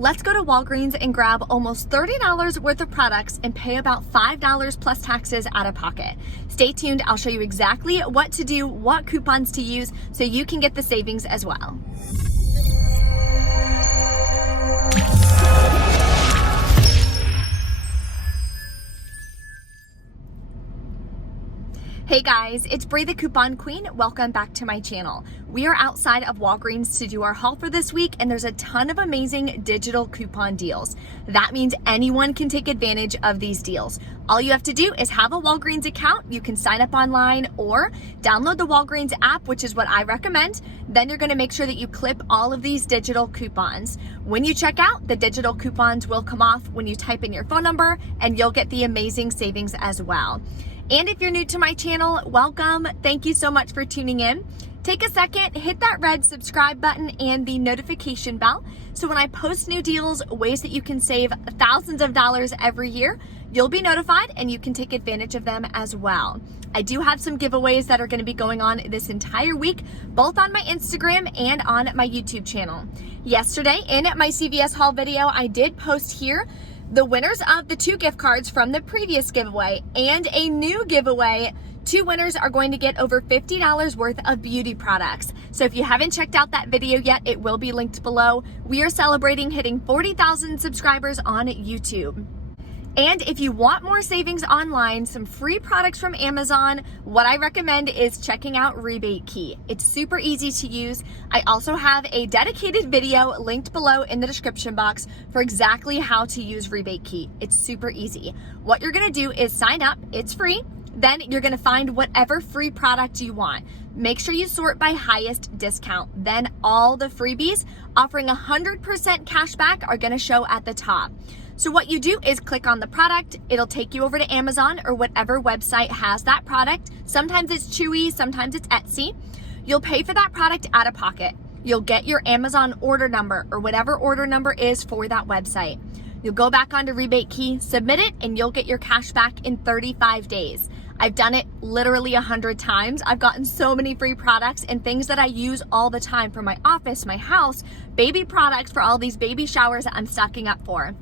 Let's go to Walgreens and grab almost $30 worth of products and pay about $5 plus taxes out of pocket. Stay tuned, I'll show you exactly what to do, what coupons to use, so you can get the savings as well. Hey guys, it's Bree the Coupon Queen. Welcome back to my channel. We are outside of Walgreens to do our haul for this week, and there's a ton of amazing digital coupon deals. That means anyone can take advantage of these deals. All you have to do is have a Walgreens account. You can sign up online or download the Walgreens app, which is what I recommend. Then you're gonna make sure that you clip all of these digital coupons. When you check out, the digital coupons will come off when you type in your phone number, and you'll get the amazing savings as well. And if you're new to my channel, welcome. Thank you so much for tuning in. Take a second, hit that red subscribe button and the notification bell. So when I post new deals, ways that you can save thousands of dollars every year, you'll be notified and you can take advantage of them as well. I do have some giveaways that are going to be going on this entire week, both on my Instagram and on my YouTube channel. Yesterday in my CVS haul video, I did post here the winners of the 2 gift cards from the previous giveaway and a new giveaway. 2 winners are going to get over $50 worth of beauty products. So if you haven't checked out that video yet, it will be linked below. We are celebrating hitting 40,000 subscribers on YouTube. And if you want more savings online, some free products from Amazon, what I recommend is checking out Rebate Key. It's super easy to use. I also have a dedicated video linked below in the description box for exactly how to use Rebate Key. It's super easy. What you're gonna do is sign up, it's free. Then you're gonna find whatever free product you want. Make sure you sort by highest discount. Then all the freebies offering 100% cash back are gonna show at the top. So what you do is click on the product, it'll take you over to Amazon or whatever website has that product. Sometimes it's Chewy, sometimes it's Etsy. You'll pay for that product out of pocket. You'll get your Amazon order number or whatever order number is for that website. You'll go back onto Rebate Key, submit it, and you'll get your cash back in 35 days. I've done it literally 100 times. I've gotten so many free products and things that I use all the time for my office, my house, baby products for all these baby showers that I'm stocking up for.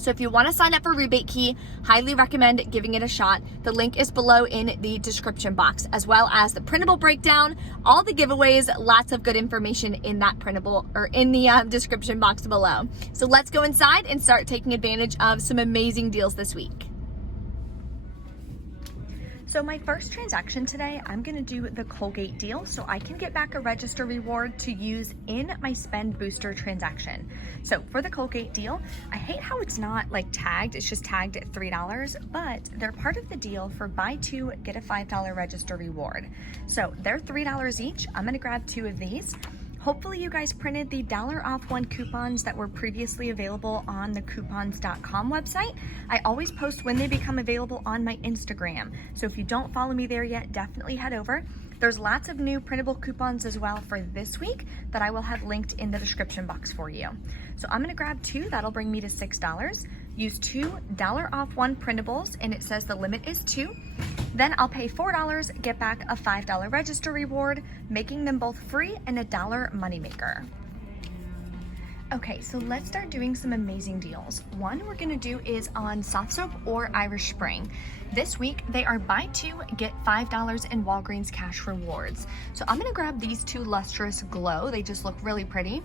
So if you want to sign up for Rebate Key, highly recommend giving it a shot. The link is below in the description box, as well as the printable breakdown, all the giveaways, lots of good information in that printable or in the description box below. So let's go inside and start taking advantage of some amazing deals this week. So my first transaction today, I'm gonna do the Colgate deal so I can get back a register reward to use in my spend booster transaction. So for the Colgate deal, I hate how it's not like tagged, it's just tagged at $3, but they're part of the deal for buy 2, get a $5 register reward. So they're $3 each. I'm gonna grab 2 of these. Hopefully you guys printed the $1 coupons that were previously available on the coupons.com website. I always post when they become available on my Instagram. So if you don't follow me there yet, definitely head over. There's lots of new printable coupons as well for this week that I will have linked in the description box for you. So I'm gonna grab 2, that'll bring me to $6. Use 2 $1 printables, and it says the limit is 2. Then I'll pay $4, get back a $5 register reward, making them both free and a $1 moneymaker. Okay, so let's start doing some amazing deals. One we're gonna do is on soft soap or Irish Spring. This week, they are buy 2, get $5 in Walgreens cash rewards. So I'm gonna grab these 2 Lustrous Glow. They just look really pretty.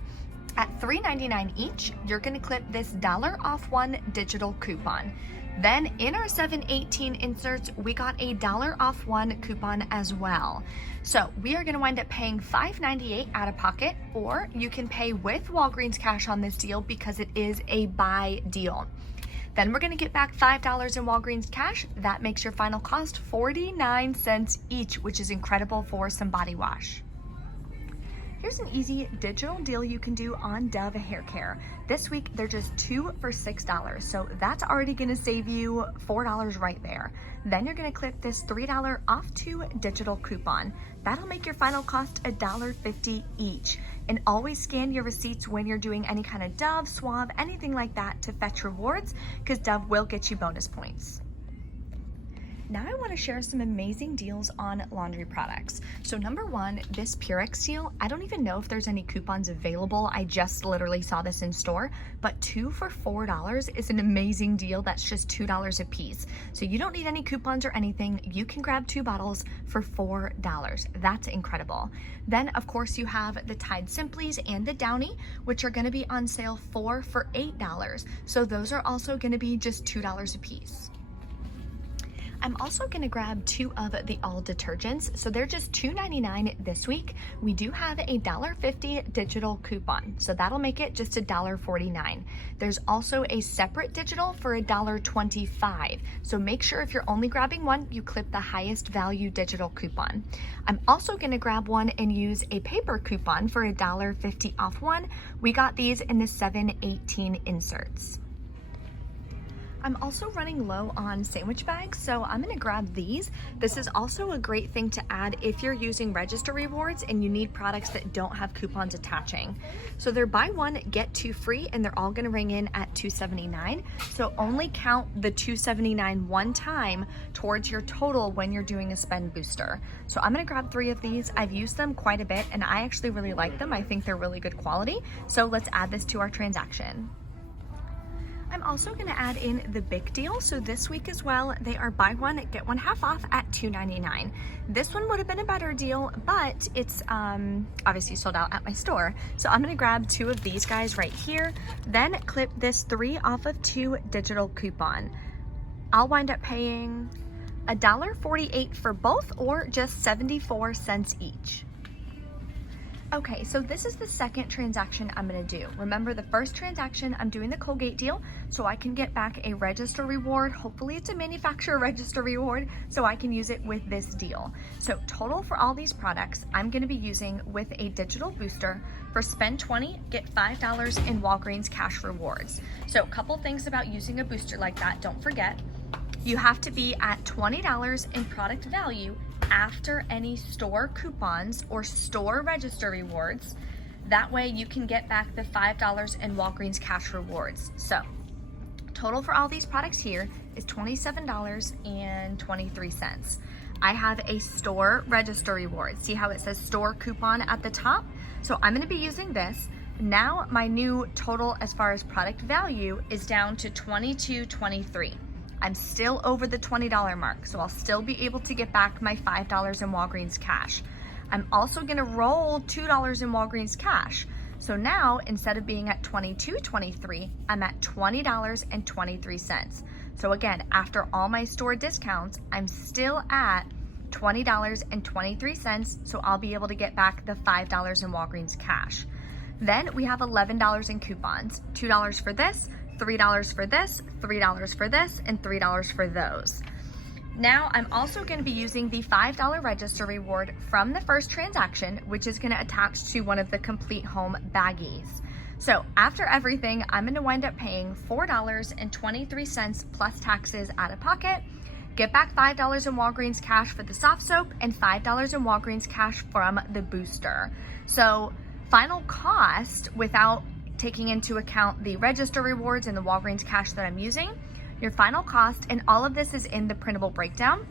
At $3.99 each, you're gonna clip this $1 digital coupon. Then in our 7/18 inserts, we got a $1 coupon as well. So we are gonna wind up paying $5.98 out of pocket, or you can pay with Walgreens cash on this deal because it is a buy deal. Then we're gonna get back $5 in Walgreens cash. That makes your final cost 49 cents each, which is incredible for some body wash. Here's an easy digital deal you can do on Dove hair care. This week, they're just 2 for $6. So that's already gonna save you $4 right there. Then you're gonna clip this $3 off 2 digital coupon. That'll make your final cost $1.50 each. And always scan your receipts when you're doing any kind of Dove, Suave, anything like that to fetch rewards, because Dove will get you bonus points. Now I want to share some amazing deals on laundry products. So number one, this Purex deal, I don't even know if there's any coupons available. I just literally saw this in store, but 2 for $4 is an amazing deal. That's just $2 a piece. So you don't need any coupons or anything. You can grab 2 bottles for $4. That's incredible. Then of course you have the Tide Simplies and the Downy, which are going to be on sale 4 for $8. So those are also going to be just $2 a piece. I'm also gonna grab 2 of the all detergents. So they're just $2.99 this week. We do have a $1.50 digital coupon, so that'll make it just $1.49. There's also a separate digital for $1.25. So make sure if you're only grabbing one, you clip the highest value digital coupon. I'm also gonna grab one and use a paper coupon for $1.50 off one. We got these in the 7/18 inserts. I'm also running low on sandwich bags, so I'm gonna grab these. This is also a great thing to add if you're using register rewards and you need products that don't have coupons attaching. So they're buy one, get 2 free, and they're all gonna ring in at $2.79. So only count the $2.79 one time towards your total when you're doing a spend booster. So I'm gonna grab 3 of these. I've used them quite a bit and I actually really like them. I think they're really good quality. So let's add this to our transaction. I'm also gonna add in the Bic deal. So this week as well, they are buy one, get one half off at $2.99. This one would have been a better deal, but it's obviously sold out at my store. So I'm gonna grab 2 of these guys right here, then clip this 3 off of 2 digital coupon. I'll wind up paying $1.48 for both, or just 74 cents each. Okay, so this is the second transaction I'm gonna do. Remember, the first transaction, I'm doing the Colgate deal so I can get back a register reward. Hopefully it's a manufacturer register reward so I can use it with this deal. So total for all these products, I'm gonna be using with a digital booster for spend 20, get $5 in Walgreens cash rewards. So a couple things about using a booster like that, don't forget, you have to be at $20 in product value after any store coupons or store register rewards. That way you can get back the $5 in Walgreens cash rewards. So total for all these products here is $27.23. I have a store register reward. See how it says store coupon at the top? So I'm gonna be using this. Now my new total as far as product value is down to $22.23. I'm still over the $20 mark, so I'll still be able to get back my $5 in Walgreens cash. I'm also gonna roll $2 in Walgreens cash. So now, instead of being at $22.23, I'm at $20.23. So again, after all my store discounts, I'm still at $20.23, so I'll be able to get back the $5 in Walgreens cash. Then we have $11 in coupons, $2 for this, $3 for this, $3 for this, and $3 for those. Now I'm also going to be using the $5 register reward from the first transaction, which is going to attach to one of the complete home baggies. So after everything, I'm going to wind up paying $4.23 plus taxes out of pocket, get back $5 in Walgreens cash for the soft soap, and $5 in Walgreens cash from the booster. So final cost, without taking into account the register rewards and the Walgreens cash that I'm using, your final cost, and all of this is in the printable breakdown,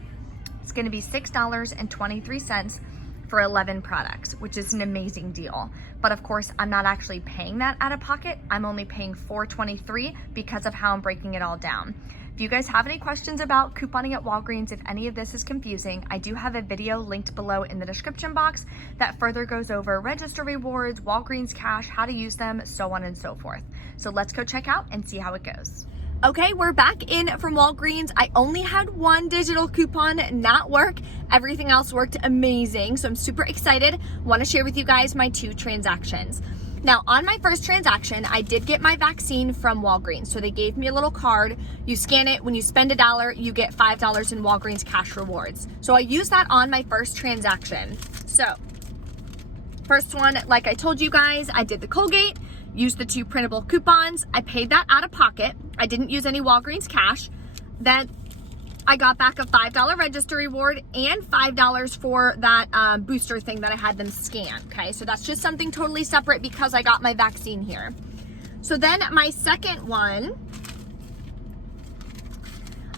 it's gonna be $6.23 for 11 products, which is an amazing deal. But of course, I'm not actually paying that out of pocket. I'm only paying $4.23 because of how I'm breaking it all down. If you guys have any questions about couponing at Walgreens, if any of this is confusing, I do have a video linked below in the description box that further goes over register rewards, Walgreens cash, how to use them, so on and so forth. So let's go check out and see how it goes. Okay, we're back in from Walgreens. I only had one digital coupon not work. Everything else worked amazing. So I'm super excited. Want to share with you guys my 2 transactions. Now, on my first transaction, I did get my vaccine from Walgreens. So they gave me a little card. You scan it. When you spend $1, you get $5 in Walgreens cash rewards. So I used that on my first transaction. So first one, like I told you guys, I did the Colgate, used the 2 printable coupons. I paid that out of pocket. I didn't use any Walgreens cash. Then I got back a $5 register reward and $5 for that booster thing that I had them scan, okay? So that's just something totally separate because I got my vaccine here. So then my second one,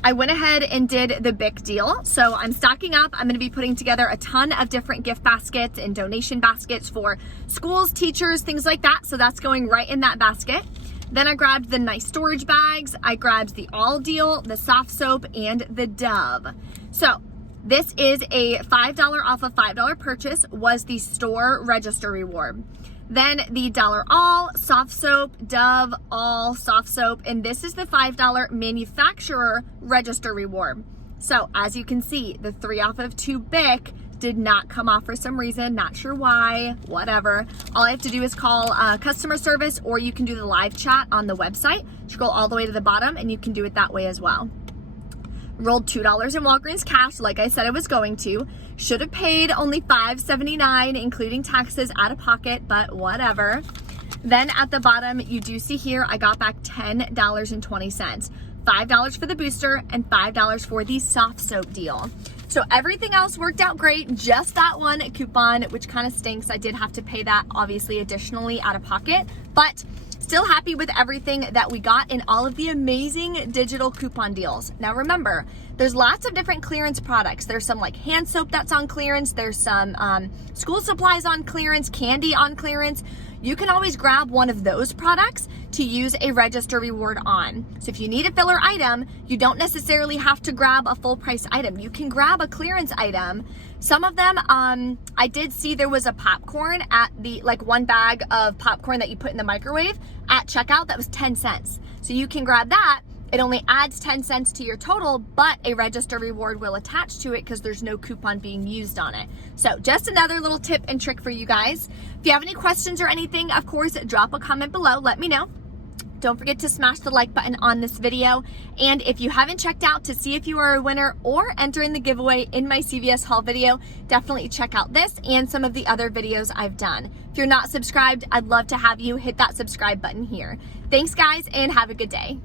I went ahead and did the big deal. So I'm stocking up. I'm going to be putting together a ton of different gift baskets and donation baskets for schools, teachers, things like that. So that's going right in that basket. Then I grabbed the nice storage bags. I grabbed the All Deal, the soft soap, and the Dove. So this is a $5 off of $5 purchase was the store register reward. Then the $1 all soft soap, Dove all soft soap, and this is the $5 manufacturer register reward. So as you can see, the 3 off of 2 Bic did not come off for some reason, not sure why, whatever. All I have to do is call customer service, or you can do the live chat on the website. Scroll all the way to the bottom and you can do it that way as well. Rolled $2 in Walgreens cash like I said I was going to. Should have paid only $5.79 including taxes out of pocket, but whatever. Then at the bottom you do see here I got back $10.20. $5 for the booster and $5 for the soft soap deal. So everything else worked out great, just that one coupon, which kind of stinks. I did have to pay that obviously additionally out of pocket, but still happy with everything that we got in all of the amazing digital coupon deals. Now remember, there's lots of different clearance products. There's some like hand soap that's on clearance. There's some school supplies on clearance, candy on clearance. You can always grab one of those products to use a register reward on. So if you need a filler item, you don't necessarily have to grab a full price item. You can grab a clearance item. Some of them, I did see there was a popcorn at the, like 1 bag of popcorn that you put in the microwave at checkout that was 10 cents. So you can grab that. It only adds 10 cents to your total, but a register reward will attach to it because there's no coupon being used on it. So just another little tip and trick for you guys. If you have any questions or anything, of course, drop a comment below. Let me know. Don't forget to smash the like button on this video. And if you haven't checked out to see if you are a winner or enter in the giveaway in my CVS haul video, definitely check out this and some of the other videos I've done. If you're not subscribed, I'd love to have you hit that subscribe button here. Thanks guys, and have a good day.